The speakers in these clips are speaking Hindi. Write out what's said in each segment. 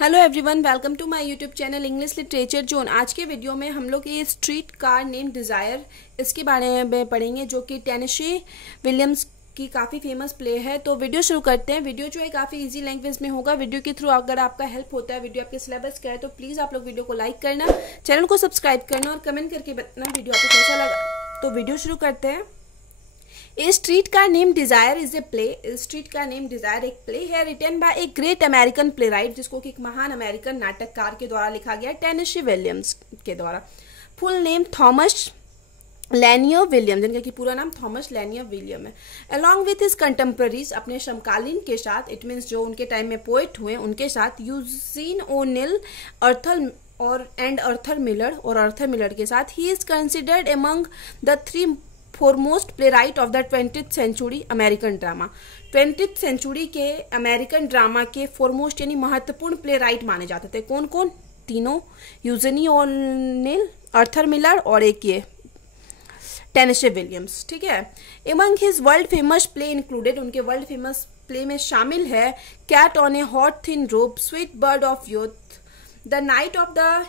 Hello everyone, welcome to my YouTube channel English literature zone. आज के वीडियो में हम लोग ये स्ट्रीट कार नेम डिज़ायर इसके बारे में पढ़ेंगे, जो कि टेनेसी विलियम्स की काफ़ी फेमस प्ले है। तो वीडियो शुरू करते हैं। वीडियो जो है काफ़ी इजी लैंग्वेज में होगा। वीडियो के थ्रू अगर आपका हेल्प होता है, वीडियो आपके सिलेबस का है, तो प्लीज़ आप लोग वीडियो को लाइक करना, चैनल को सब्सक्राइब करना और कमेंट करके बताना वीडियो आपको कैसा लगा। तो वीडियो शुरू करते हैं। A Streetcar Named Desire is a play. Streetcar Named Desire एक प्ले है written by a great American playwright, जिसको कि एक महान अमेरिकन नाटककार के द्वारा लिखा गया, टेनेसी विलियम्स के द्वारा। Full name Thomas Lanier William, जिनका कि पूरा नाम थॉमस लैनियर विलियम है। अलॉन्ग विथ हिज कंटेम्प्रेरीज, अपने समकालीन के साथ, इट मीन्स जो उनके टाइम में पोएट हुए उनके साथ, यूजीन ओनिल अर्थर मिलर के साथ, he is considered among the three foremost playwright of the 20th century American drama. 20th century के अमेरिकन ड्रामा के फोरमोस्ट यानी महत्वपूर्ण प्ले राइट माने जाते थे। कौन कौन? तीनों, यूजीनी ओनिल, अर्थर मिलर और एक ये टेनेसी विलियम्स। ठीक है। Among his world famous play included, उनके वर्ल्ड फेमस प्ले में शामिल है cat on a hot thin rope, sweet bird of youth, the night of the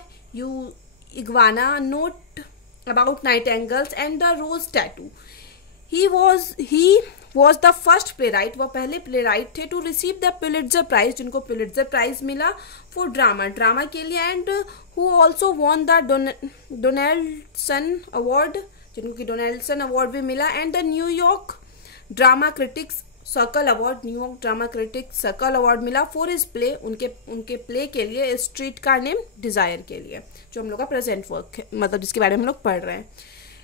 iguana, not about nightingales and the rose tattoo. He was the first playwright, वह पहले playwright थे to receive the Pulitzer Prize, जिनको Pulitzer Prize मिला for ड्रामा के लिए, and who also won the Donaldson Award, जिनको कि Donaldson Award भी मिला, and the New York Drama Critics circle award, New York drama critic circle award मिला फॉर हिज प्ले, उनके प्ले के लिए, स्ट्रीट कार नेम डिजायर के लिए, जो हम लोग का प्रेजेंट वर्क है, मतलब जिसके बारे में हम लोग पढ़ रहे हैं।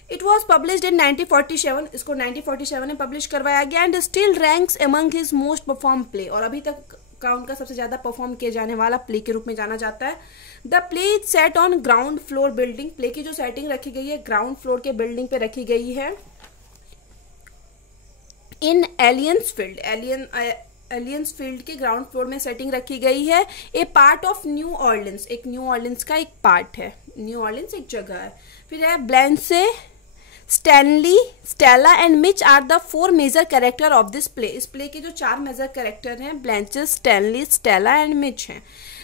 इट वॉज पब्लिश्ड इन 1947, इसको 1947 में पब्लिश करवाया गया, and still ranks among his most perform play, और अभी तक का उनका सबसे ज्यादा परफॉर्म किया जाने वाला प्ले के रूप में जाना जाता है। The play is set on ground floor building, play की जो सेटिंग रखी गई है ग्राउंड फ्लोर के बिल्डिंग पे रखी गई है। इन एलियंस फील्ड के ग्राउंड फ्लोर में सेटिंग रखी गई है। ए पार्ट ऑफ न्यू ऑर्लिन्स, एक न्यू ऑर्लिन्स का एक पार्ट है, न्यू ऑर्लिन्स एक जगह है। फिर है Blanche, Stanley, Stella and Mitch are the four major character of this play. इस प्ले के जो चार मेजर कैरेक्टर हैं, Blanche, Stanley, Stella and Mitch हैं।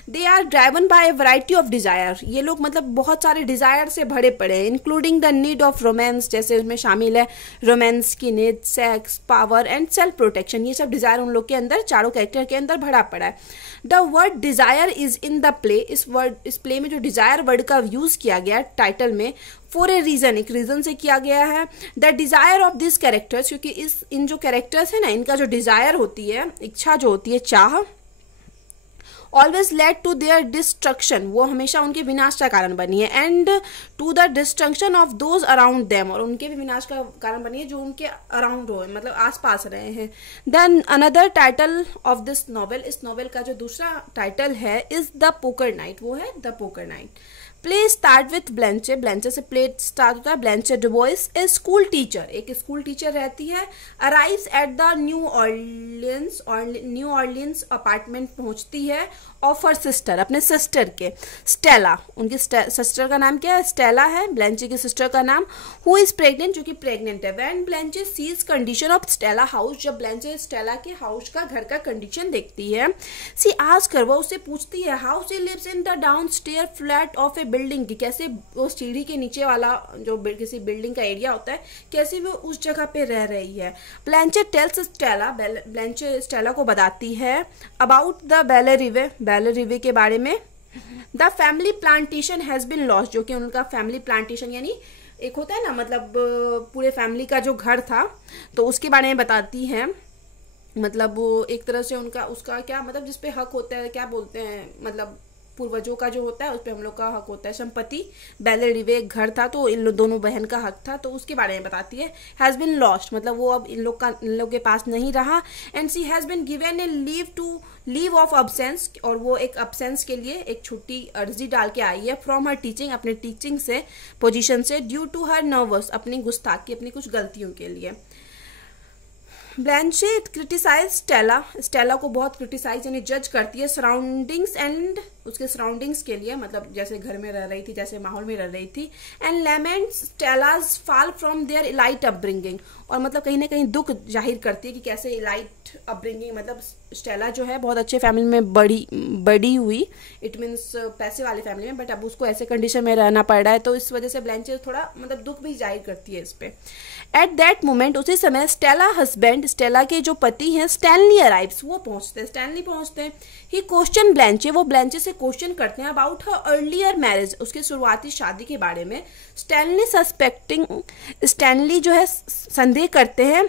They are driven by a variety of desire, ये लोग मतलब बहुत सारे डिजायर से भरे पड़े हैं, including the need of romance, जैसे उसमें शामिल है रोमांस की need, sex, power and self protection, ये सब डिजायर उन लोग के अंदर, चारों कैरेक्टर के अंदर भरा पड़ा है। The word desire is in the play, इस प्ले में जो डिजायर वर्ड का यूज किया गया टाइटल में, फॉर ए रीजन, एक रीजन से किया गया है। The desire of this characters, क्योंकि इन जो कैरेक्टर्स है ना, इनका जो डिजायर होती है, इच्छा जो होती है, चाह, always led to their destruction, वो हमेशा उनके विनाश का कारण बनी है, and to the destruction of those around them, और उनके भी विनाश का कारण बनी है जो उनके अराउंड हो, मतलब आसपास रहे हैं। Then another title of this novel, इस नॉवेल का जो दूसरा टाइटल है, इज द पोकर नाइट, वो है the poker night. Play start with Blanche, Blanche से प्ले स्टार्ट होता है। Blanche DuBois, a school teacher, एक स्कूल टीचर रहती है, arrives at the New Orleans apartment पहुंचती है, ऑफ हर सिस्टर, अपने सिस्टर के, स्टेला, उनकी सिस्टर का नाम क्या है? स्टेला है, ब्लेंचे की सिस्टर का नाम, हु इज प्रेग्नेंट, जो कि प्रेग्नेंट है। When Blanche sees condition of Stella house, जब ब्लेंचे स्टेला के हाउस का, घर का कंडीशन देखती है, सी आस्क हर, वो उससे पूछती है, how she lives in the down stair flat of a building, की कैसे वो सीढ़ी के नीचे वाला जो किसी बिल्डिंग का एरिया होता है, कैसे वो उस जगह पे रह रही है। ब्लेंचे टेल्स स्टेला, ब्लेंचे स्टेला को बताती है अबाउट द बेले रिवे के बारे में। The family plantation has been lost, जो कि उनका फैमिली प्लांटेशन यानी एक होता है ना, मतलब पूरे फैमिली का जो घर था, तो उसके बारे में बताती है। मतलब वो एक तरह से उसका क्या मतलब, जिसपे हक होता है, क्या बोलते हैं, मतलब पूर्वजों का जो होता है उस पर हम लोग का हक होता है, संपत्ति। बेले रिवे एक घर था, तो इन दोनों बहन का हक था, तो उसके बारे में बताती है। हैज बिन लॉस्ट, मतलब वो अब इन लोग के पास नहीं रहा। And she has been given a leave of absence, और वो एक अब्सेंस के लिए एक छुट्टी अर्जी डाल के आई है, फ्रॉम हर टीचिंग, अपने टीचिंग से, पोजिशन से, ड्यू टू हर नर्वस, अपनी गुस्ताखी, अपनी कुछ गलतियों के लिए। ब्लेंचे क्रिटिसाइज स्टेला को बहुत क्रिटिसाइज यानी जज करती है, सराउंडिंग्स एंड उसके सराउंडिंग्स के लिए, मतलब जैसे घर में रह रही थी, जैसे माहौल में रह रही थी। And laments Stella's fall from their elite upbringing, और मतलब कहीं ना कहीं दुख जाहिर करती है कि कैसे इलाइट अपब्रिंगिंग, मतलब स्टेला जो है बहुत अच्छे फैमिली में बड़ी हुई, इट मीन्स पैसे वाले फैमिली में, बट अब उसको ऐसे कंडीशन में रहना पड़ रहा है, तो इस वजह से ब्लैंचे थोड़ा मतलब दुख भी जाहिर करती है इस पे। एट दैट मोमेंट, उसी समय स्टेला हस्बैंड, स्टेला के जो पति हैं स्टैनली अराइव्स, वो पहुंचते हैं, स्टैनली पहुंचते हैं। ही क्वेश्चन ब्लैंचे, वो ब्लैंचे से क्वेश्चन करते हैं अबाउट हर अर्लियर मैरिज, उसके शुरुआती शादी के बारे में। स्टैनली सस्पेक्टिंग, स्टैनली जो है संदेह करते हैं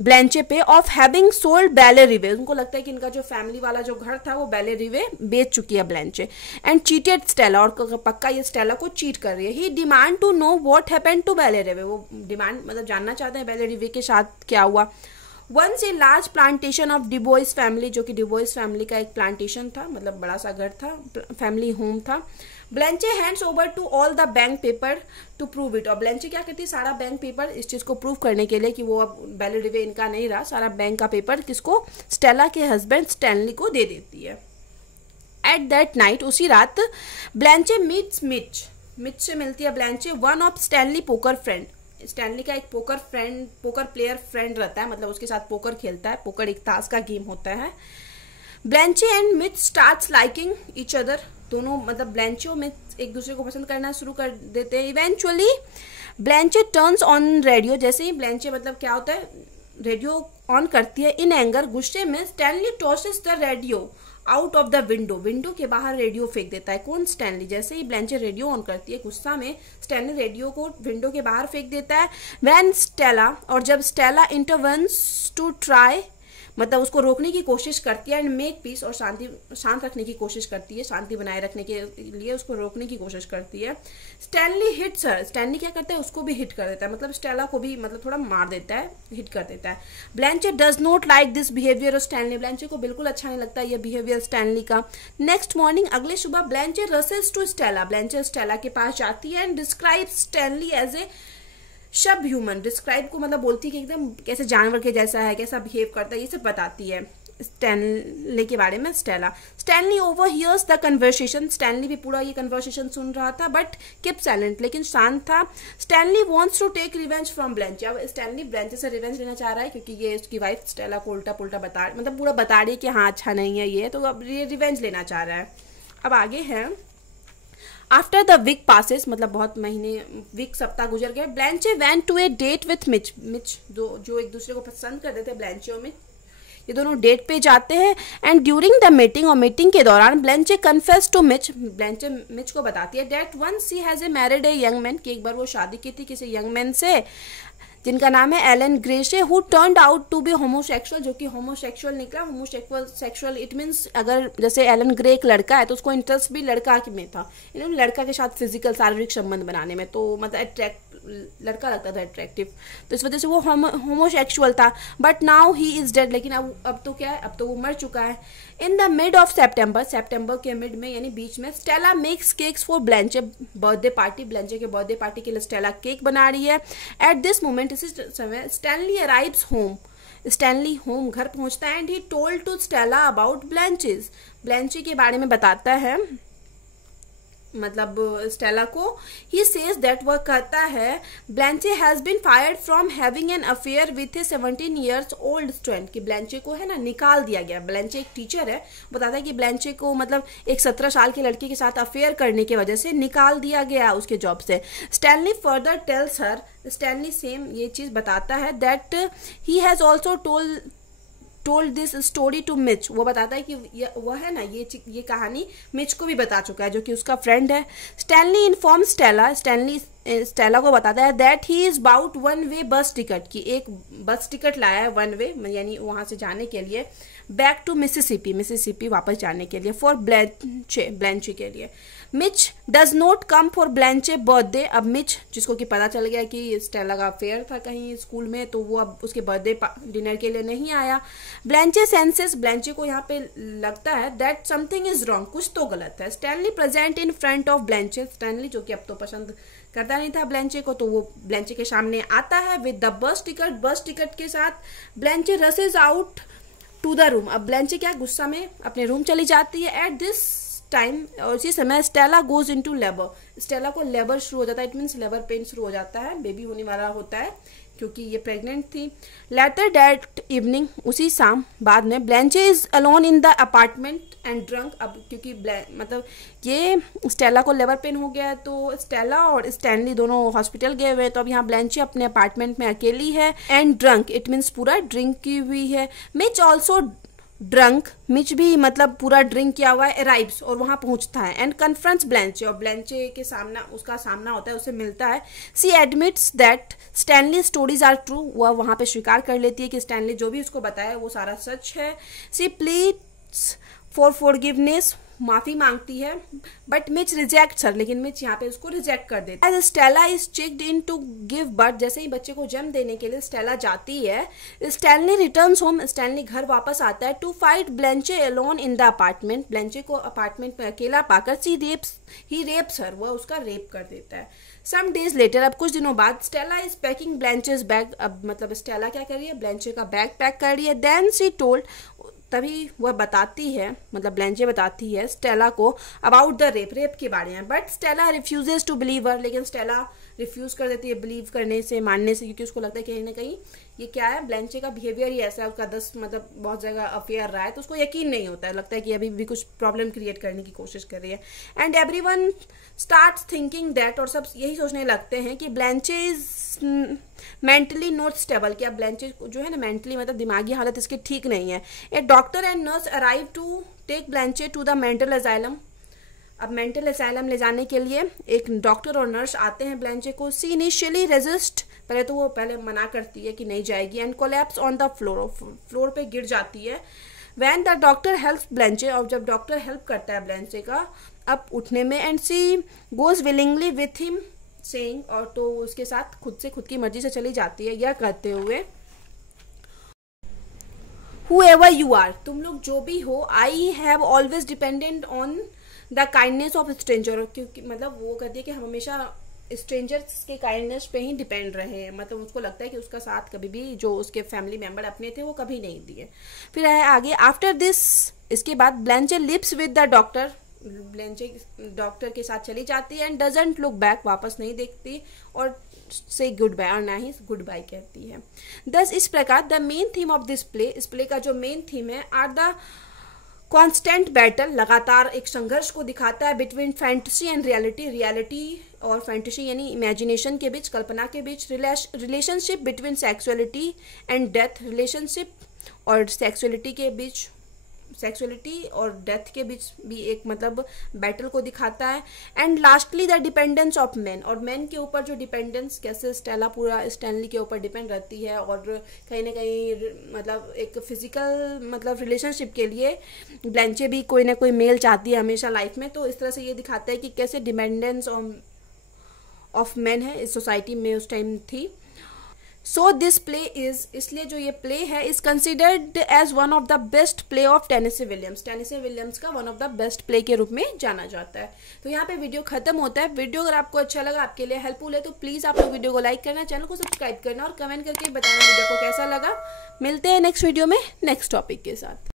ब्लैंचे पे ऑफ हैविंग सोल्ड बैले रिवे, उनको लगता है कि इनका जो फैमिली वाला जो घर था वो बैले रिवे बेच चुकी है ब्लैंचे। एंड चीटेड स्टेला, और पक्का ये स्टेला को चीट कर रही है। He demand to know what happened to Belle Reve, वो डिमांड मतलब जानना चाहते हैं बैले रिवे के साथ क्या हुआ। Once a large plantation of DuBois family, जो कि डिबोइस फैमिली का एक प्लांटेशन था, मतलब बड़ा सा घर था, फैमिली होम था। Blanche hands over to all the bank paper to prove it, और ब्लैंचे क्या करती है, सारा बैंक पेपर इस चीज को प्रूव करने के लिए कि वो अब बैले रिवे इनका नहीं रहा, सारा बैंक का पेपर किसको, स्टेला के हस्बैंड स्टैनली को दे देती है। एट दैट नाइट, उसी रात ब्लैंचे मीट्स मिच से मिलती है Blanche, one of Stanley poker friend, Stanley का एक पोकर प्लेयर फ्रेंड रहता है, मतलब उसके साथ पोकर खेलता है, पोकर एक ताश का गेम होता है। Blanche and Mitch starts liking each other, दोनों मतलब ब्लैंचे और मिच एक दूसरे को पसंद करना शुरू कर देते हैं। इवेंचुअली ब्लैंचे टर्न्स ऑन रेडियो, जैसे ही ब्लैंचे मतलब क्या होता है, रेडियो ऑन करती है। इन एंगर, गुस्से में, Stanley tosses the radio out of the window, window के बाहर रेडियो फेंक देता है। कौन, स्टैनली। जैसे ही ब्लैंचे रेडियो ऑन करती है गुस्सा में, स्टैनली रेडियो को विंडो के बाहर फेंक देता है। व्हेन स्टेला, और जब स्टेला इंटरवेंस टू ट्राई, मतलब उसको रोकने की कोशिश करती है, एंड मेक पीस, और शांत रखने की कोशिश करती है, शांति बनाए रखने के लिए उसको रोकने की कोशिश करती है। स्टैनली हिट्स हर, स्टैनली क्या करता है, उसको भी हिट कर देता है, मतलब स्टेला को भी मतलब थोड़ा मार देता है, हिट कर देता है। Blanche does not like this behaviour of Stanley, Blanche को बिल्कुल अच्छा नहीं लगता ये बिहेवियर स्टैनली का। नेक्स्ट मॉर्निंग, अगले सुबह, Blanche rushes to Stella, Blanche Stella के पास जाती है and describe Stanley as a subhuman, describe को मतलब बोलती है कि एकदम कैसे जानवर के जैसा है, कैसा बिहेव करता है, ये सब बताती है स्टैनली के बारे में Stella. Stanley overhears the conversation, Stanley भी पूरा ये कन्वर्सेशन सुन रहा था, बट किप साइलेंट, लेकिन शांत था। Stanley wants to take revenge from Blanche, अब स्टैनली ब्लैंचे से रिवेंज लेना चाह रहा है, क्योंकि ये उसकी वाइफ स्टेला को उल्टा पुल्टा मतलब पूरा बता रही है कि हाँ अच्छा नहीं है ये, तो अब ये रिवेंज लेना चाह रहा है। अब आगे है, आफ्टर द वीक पासिस, मतलब बहुत महीने, वीक सप्ताह गुजर गए। Blanche went to a date with Mitch, जो एक दूसरे को पसंद करते थे, ब्लैंचे और मिच, ये दोनों डेट पे जाते हैं। एंड ड्यूरिंग द मीटिंग, और मीटिंग के दौरान Blanche confess to Mitch, Blanche Mitch को बताती है that once she has a married a young man, कि एक बार वो शादी की थी किसी यंग मैन से जिनका नाम है Allan Grey, who turned out to be homosexual, जो कि होमोसेक्सुअल निकला। होमोसेक्सुअल इट मीन्स, अगर जैसे एलन ग्रे एक लड़का है तो उसको इंटरेस्ट भी लड़का में था, लड़का के साथ फिजिकल शारीरिक संबंध बनाने में, तो मतलब लड़का लगता था अट्रैक्टिव, तो इस वजह से वो होमोसेक्सुअल था। But now he is dead, लेकिन अब तो क्या है, अब तो वो मर चुका है। In the mid of September के मिड में, यानी बीच में, Stella makes cakes for Blanche, birthday party, Blanche के बर्थडे पार्टी के लिए स्टेला केक बना रही है। एट दिस मोमेंट, इसी समय, Stanley arrives home, Stanley home घर पहुंचता है। And he told to Stella about Blanche's, Blanche के बारे में बताता है, मतलब स्टेला को। ही सेज दैट, वह कहता है, Blanche has been fired from having an affair with a 17 years old student, कि ब्लैंचे को है ना निकाल दिया गया। ब्लैंचे एक टीचर है, बताता है कि ब्लैंचे को मतलब एक 17 साल की लड़की के साथ अफेयर करने की वजह से निकाल दिया गया उसके जॉब से। Stanley further tells her, Stanley same ये चीज बताता है, that he has also told this story to Mitch, वो बताता है कि वह है ना ये कहानी मिच को भी बता चुका है, जो कि उसका फ्रेंड है। Stanley inform Stella, Stanley Stella को बताता है that he is bought one way bus ticket, की एक बस टिकट लाया है वन वे, यानी वहां से जाने के लिए, बैक टू मिसिसिपी वापस जाने के लिए, फॉर ब्लैंचे के लिए। Mitch does not come for Blanche birthday, अब मिच जिसको कि पता चल गया कि स्टेला का अफेयर था कहीं स्कूल में, तो वो अब उसके बर्थडे डिनर के लिए नहीं आया। ब्लैंचे सेंसेस, ब्लैंचे को यहाँ पे लगता है दैट समथिंग इज रॉन्ग, कुछ तो गलत है। Stanley present in front of Blanche, Stanley जो कि अब तो पसंद करता नहीं था ब्लैंचे को, तो वो ब्लैंचे के सामने आता है विद द बस टिकट के साथ। Blanche rushes out to the room, अब ब्लैंचे क्या गुस्सा में अपने रूम चली जाती है। एट दिस टाइम और इसी समय Stella goes into labour, Stella को लेबर शुरू हो जाता है, इट मीन्स लेबर पेन शुरू हो जाता है, बेबी होने वाला होता है क्योंकि ये प्रेग्नेंट थी। लेटर दैट इवनिंग, उसी शाम बाद में, Blanche is alone in the apartment and drunk. अब क्योंकि मतलब ये स्टेला को लेबर पेन हो गया है तो स्टेला और स्टैनली दोनों हॉस्पिटल गए हुए हैं, तो अब यहाँ ब्लैंचे अपने अपार्टमेंट में अकेली है। एंड ड्रंक इट मीन्स पूरा ड्रिंक की हुई है। मिच ऑल्सो ड्रंक, मिच भी मतलब पूरा ड्रिंक किया हुआ है, अराइव्स और वहां पहुंचता है। एंड कन्फ्रंट्स ब्लैंचे, और ब्लैंचे के सामना उसका सामना होता है, उसे मिलता है। She admits that Stanley stories are true, वह वहां पे स्वीकार कर लेती है कि स्टैनली जो भी उसको बताया वो सारा सच है। सी प्लीड्स फॉर फॉरगिवनेस, माफी मांगती है, बट मिच रिजेक्ट हर, लेकिन मिच यहाँ पे उसको रिजेक्ट कर देती है। As Stella is checked in to give birth, जैसे ही बच्चे को जन्म देने के लिए स्टेला जाती है, स्टैनली रिटर्न्स होम, स्टैनली घर वापस आता है। To fight Blanche alone in the apartment, Blanche को अपार्टमेंट में अकेला पाकर ही रेप्स हर, वह उसका रेप कर देता है। सम डेज लेटर, अब कुछ दिनों बाद, स्टेला इज पैकिंग ब्लैंचेस बैग, अब मतलब स्टेला क्या कर रही है, ब्लैंचे का बैग पैक कर रही है। देन सी टोल्ड, तभी वह बताती है, मतलब ब्लैंचे बताती है स्टेला को अबाउट द रेप के बारे में। But Stella refuses to believe her, लेकिन स्टेला रिफ्यूज कर देती है बिलीव करने से, मानने से, क्योंकि उसको लगता है कहीं ना कहीं ये क्या है, ब्लैंचे का बिहेवियर ही ऐसा है, उसका 10 मतलब बहुत जगह अफेयर रहा है, तो उसको यकीन नहीं होता है, लगता है कि अभी भी कुछ प्रॉब्लम क्रिएट करने की कोशिश कर रही है। And everyone starts thinking that, और सब यही सोचने लगते हैं कि ब्लैंचे इज मेंटली नॉट स्टेबल, कि अब ब्लैंचे जो है ना मेंटली मतलब दिमागी हालत इसकी ठीक नहीं है। A doctor and nurse arrive to take Blanche to the mental asylum, अब मेंटल असाइलम ले जाने के लिए एक डॉक्टर और नर्स आते हैं ब्लैंचे को। सी इनिशियली रेजिस्ट, पहले तो वो पहले मना करती है कि नहीं जाएगी। And collapse on the floor पे गिर जाती है। वैन द डॉक्टर हेल्प ब्लैंचे, और जब डॉक्टर हेल्प करता है ब्लैंचे का अब उठने में। And she goes willingly with him saying, और तो उसके साथ खुद की मर्जी से चली जाती है, यह कहते हुए whoever you are, तुम लोग जो भी हो, I have always depended on the kindness of stranger, क्योंकि मतलब वो कहती है कि हम हमेशा स्ट्रेंजर्स के काइंडनेस पे ही डिपेंड रहे हैं, मतलब उसको लगता है कि उसका साथ कभी भी जो उसके फैमिली मेंबर अपने थे वो कभी नहीं दिए। फिर है आगे, आफ्टर दिस, इसके बाद Blanche lives with the doctor, Blanche doctor के साथ चली जाती है। एंड डजंट लुक बैक, वापस नहीं देखती और से गुड बाय, और ना ही गुड बाय कहती है। दस इस प्रकार the main theme of this play, इस प्ले का जो मेन थीम है, आर द कॉन्स्टेंट बैटल, लगातार एक संघर्ष को दिखाता है, between fantasy and reality, reality और फैंटेसी यानी इमेजिनेशन के बीच, कल्पना के बीच। Relationship between sexuality and death, relationship और सेक्सुअलिटी के बीच, सेक्सुअलिटी और डेथ के बीच भी एक मतलब बैटल को दिखाता है। And lastly the dependence of man, और मैन के ऊपर जो डिपेंडेंस, कैसे स्टेला पूरा स्टैनली के ऊपर डिपेंड रहती है, और कहीं ना कहीं मतलब एक फिजिकल मतलब रिलेशनशिप के लिए ब्लैंचे भी कोई ना कोई मेल चाहती है हमेशा लाइफ में। तो इस तरह से ये दिखाता है कि कैसे डिपेंडेंस ऑफ मैन है इस सोसाइटी में उस टाइम थी। सो दिस प्ले इज, इसलिए जो ये प्ले है, is considered as one of the best play of Tennessee Williams, Tennessee Williams का one of the best play के रूप में जाना जाता है। तो यहाँ पे वीडियो खत्म होता है। वीडियो अगर आपको अच्छा लगा, आपके लिए हेल्पफुल है, तो प्लीज आप लोग वीडियो को लाइक करना, चैनल को सब्सक्राइब करना और कमेंट करके बताना वीडियो को कैसा लगा। मिलते हैं नेक्स्ट वीडियो में नेक्स्ट टॉपिक के साथ।